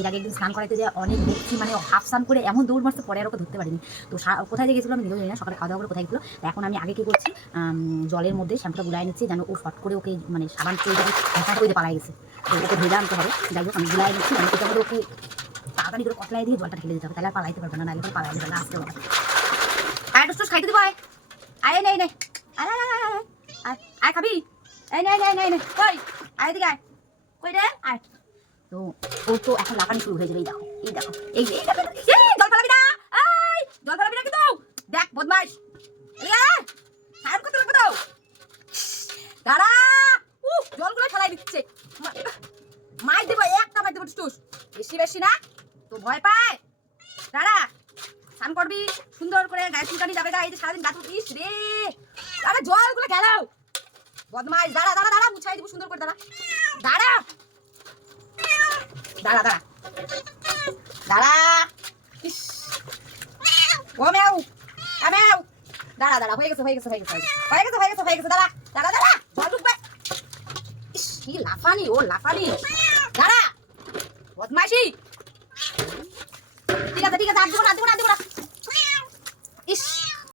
এর আগে একদিন স্নান করাইতে যে অনেক দেখছি মানে হাফ স্নান করে এমন দৌড় মারতে পরে আর ওকে ধরতে পারিনি। তো কোথায় যে গেছিল আমি নিজেও জানি না সকালে খাওয়া দাওয়া করে কোথায় গেছিল। এখন আমি আগে কি করছি জলের মধ্যে শ্যাম্পুটা গুলাই নিচ্ছি যেন ও ফট করে ওকে মানে সাবান চলে যাবে ভাষাটা ওই যে পালাই গেছে। তো ওকে ধরে আনতে হবে। যাই হোক আমি গুলাই নিচ্ছি মানে ওকে তাড়াতাড়ি করে কটলাই দিয়ে জলটা ঢেলে দিতে হবে তাহলে আর পালাইতে পারবে না নাহলে পালাই দেবে না আসতে হবে। আয় খাইতে দিব আয়। নেই নেই আয় আয় আয়, খাবি। এই নে নে নে নে। কই? আয় এদিকে আয়। কই রে? আয়। তো, ও তো এখন লাফানি শুরু হয়ে যাবে, এই দেখো এই দেখো, এই এই দেখো জল ফেলাবি না জল ফেলাবি না কিন্তু, দেখ আয় সাইড করতে লাগবে জলগুলো ফেলাই দিচ্ছে মাই দেবো, একটা মাই দেবো বেশি বেশি না, তো ভয় পায়, দাঁড়া, স্নান করবি, সুন্দর করে গায়ে চুলকানি যাবে গা, এই যে সারাদিন রে, আরে জলগুলো গেলাও বদমাইশ দাঁড়া দাঁড়া দাঁড়া, মুছাই দিব, সুন্দর করে, দাঁড়া দাঁড়া দাঁড়া। দাঁড়া। ইস। ও মেউ আ মেউ দাঁড়া দাঁড়া, হয়ে গেছে হয়ে গেছে হয়ে গেছে হয়ে গেছে। হয়ে গেছে হয়ে গেছে দাঁড়া। দাঁড়া দাঁড়া। জল ঢুকবে। ইস, কি লাফানি, ও লাফানি। দাঁড়া। বদমাইশি।